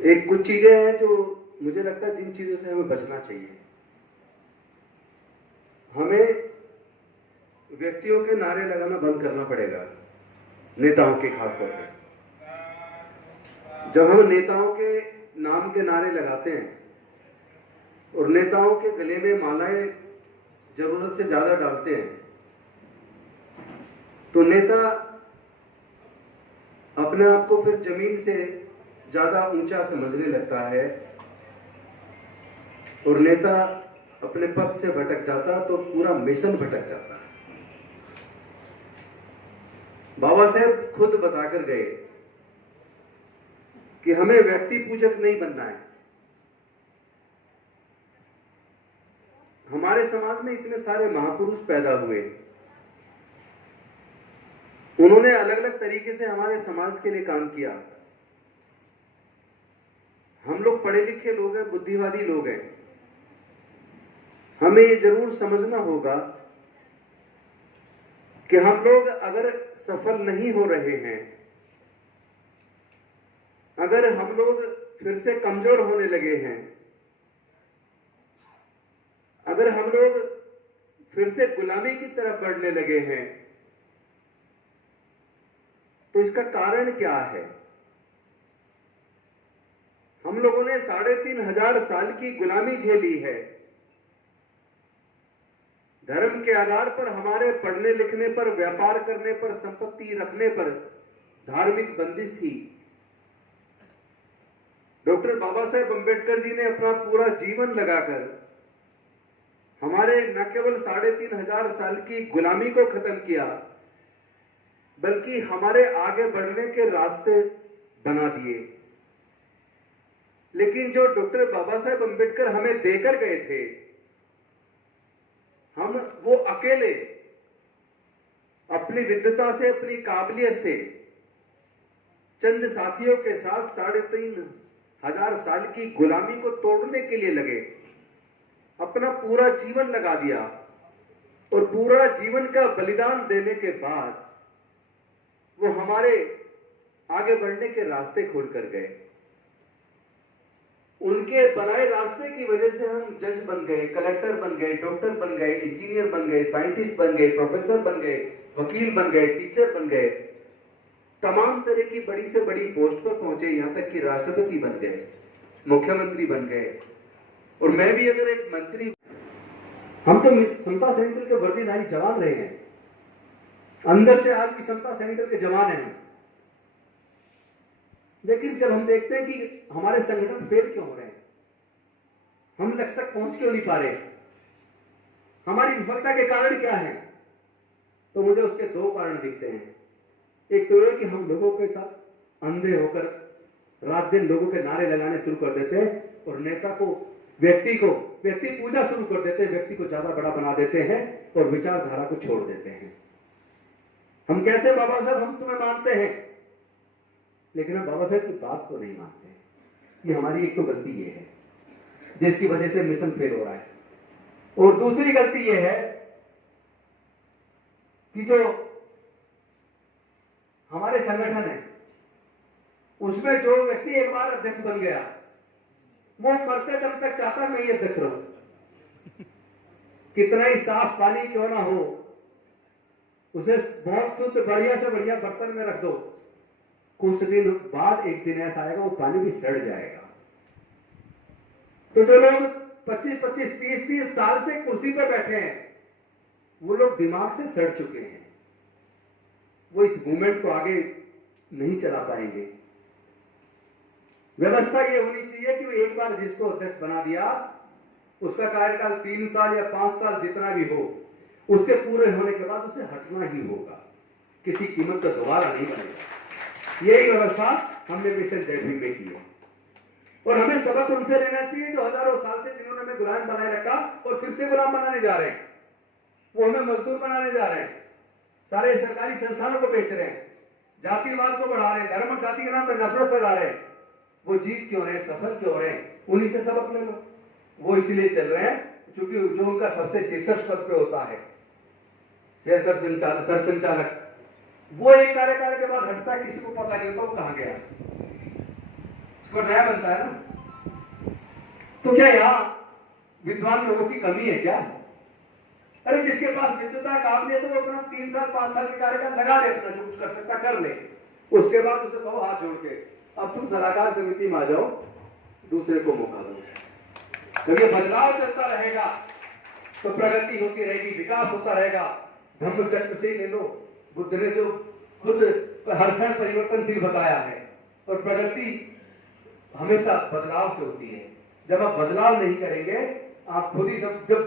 एक कुछ चीजें हैं जो मुझे लगता है जिन चीजों से हमें बचना चाहिए। हमें व्यक्तियों के नारे लगाना बंद करना पड़ेगा, नेताओं के खासतौर पे। जब हम नेताओं के नाम के नारे लगाते हैं और नेताओं के गले में मालाएं जरूरत से ज्यादा डालते हैं, तो नेता अपने आप को फिर जमीन से ज्यादा ऊंचा समझने लगता है और नेता अपने पद से भटक जाता तो पूरा मिशन भटक जाता है। बाबा साहेब खुद बताकर गए कि हमें व्यक्ति पूजक नहीं बनना है। हमारे समाज में इतने सारे महापुरुष पैदा हुए, उन्होंने अलग अलग तरीके से हमारे समाज के लिए काम किया। हम लोग पढ़े लिखे लोग हैं, बुद्धिवादी लोग हैं। हमें ये जरूर समझना होगा कि हम लोग अगर सफल नहीं हो रहे हैं, अगर हम लोग फिर से कमजोर होने लगे हैं, अगर हम लोग फिर से गुलामी की तरफ बढ़ने लगे हैं, तो इसका कारण क्या है? हम लोगों ने 3500 साल की गुलामी झेली है। धर्म के आधार पर हमारे पढ़ने लिखने पर, व्यापार करने पर, संपत्ति रखने पर धार्मिक बंदिश थी। डॉक्टर बाबा साहेब अंबेडकर जी ने अपना पूरा जीवन लगाकर हमारे न केवल 3500 साल की गुलामी को खत्म किया, बल्कि हमारे आगे बढ़ने के रास्ते बना दिए। लेकिन जो डॉक्टर बाबा साहेब अंबेडकर हमें देकर गए थे, हम वो अकेले अपनी विद्वता से, अपनी काबिलियत से, चंद साथियों के साथ 3500 साल की गुलामी को तोड़ने के लिए लगे, अपना पूरा जीवन लगा दिया और पूरा जीवन का बलिदान देने के बाद वो हमारे आगे बढ़ने के रास्ते खोल कर गए। उनके बनाए रास्ते की वजह से हम जज बन गए, कलेक्टर बन गए, डॉक्टर बन गए, इंजीनियर बन गए, साइंटिस्ट बन गए, प्रोफेसर बन गए, वकील बन गए, टीचर बन गए, तमाम तरह की बड़ी से बड़ी पोस्ट पर पहुंचे, यहां तक कि राष्ट्रपति बन गए, मुख्यमंत्री बन गए। और मैं भी अगर एक मंत्री, हम तो समता सैनिक के वर्दीधारी जवान रहे हैं, अंदर से आज भी समता सैनिक के जवान हैं। लेकिन जब हम देखते हैं कि हमारे संगठन फेल क्यों हो रहे हैं, हम लक्ष्य तक पहुंच क्यों नहीं पा रहे, हमारी विफलता के कारण क्या है, तो मुझे उसके दो कारण दिखते हैं। एक तो ये कि हम लोगों के साथ अंधे होकर रात दिन लोगों के नारे लगाने शुरू कर देते हैं और नेता को, व्यक्ति पूजा शुरू कर देते हैं, व्यक्ति को ज्यादा बड़ा बना देते हैं और विचारधारा को छोड़ देते हैं। हम कहते हैं बाबा साहब हम तुम्हें मानते हैं, लेकिन हम बाबा साहब की बात को नहीं मानते। ये हमारी एक तो गलती ये है जिसकी वजह से मिशन फेल हो रहा है। और दूसरी गलती ये है कि जो हमारे संगठन है उसमें जो व्यक्ति एक बार अध्यक्ष बन गया, वो मरते दम तक चाहता है मैं ये अध्यक्ष रहूं। कितना ही साफ पानी क्यों ना हो, उसे बहुत शुद्ध बढ़िया से बढ़िया बर्तन में रख दो, कुछ दिन बाद एक दिन ऐसा आएगा वो पानी भी सड़ जाएगा। तो जो लोग 25-25, 30-30 साल से कुर्सी पर बैठे हैं, वो लोग दिमाग से सड़ चुके हैं, वो इस मूवमेंट को आगे नहीं चला पाएंगे। व्यवस्था ये होनी चाहिए कि वो एक बार जिसको अध्यक्ष बना दिया, उसका कार्यकाल 3 साल या 5 साल जितना भी हो, उसके पूरे होने के बाद उसे हटना ही होगा, किसी कीमत पर दोबारा नहीं बनेगा। यही व्यवस्था हमने मिशन जयपुर में की है और हमें सबक उनसे लेना चाहिए जो हजारों साल से जिन्होंने हमें गुलाम बनाए रखा और फिर से गुलाम बनाने जा रहे हैं। वो हमें मजदूर बनाने जा रहे हैं, सारे सरकारी संस्थानों को बेच रहे हैं, जातिवाद को बढ़ा रहे हैं, धर्म जाति के नाम पर नफरत फैला रहे हैं। वो जीत क्यों रहे, सफल क्यों रहे, उन्हीं से सबक ले लो। वो इसलिए चल रहे हैं क्योंकि जो उनका सबसे शीर्ष पद पे होता है सर संचालक, वो एक कार्यकाल के बाद हटता है, किसी को पता नहीं होता वो कहां गया। पर नया बनता है ना। तो क्या यहाँ विद्वान लोगों की कमी है क्या? अरे जिसके पास विद्वता काबिलियत है वो अपना 3 साल 5 साल के कार्यकाल लगा दे, अपना जो कुछ कर सकता कर ले, उसके बाद उसे कहो हाथ जोड़ के अब तुम सलाहकार समिति में आ जाओ, दूसरे को मौका दो। जब ये बदलाव चलता रहेगा तो प्रगति होती रहेगी, विकास होता रहेगा। धम्म चक्र से ले लो, बुद्ध ने जो खुद हर क्षण परिवर्तनशील बताया है, और प्रगति हमेशा बदलाव से होती है। जब आप बदलाव नहीं करेंगे, आप खुद ही सब जब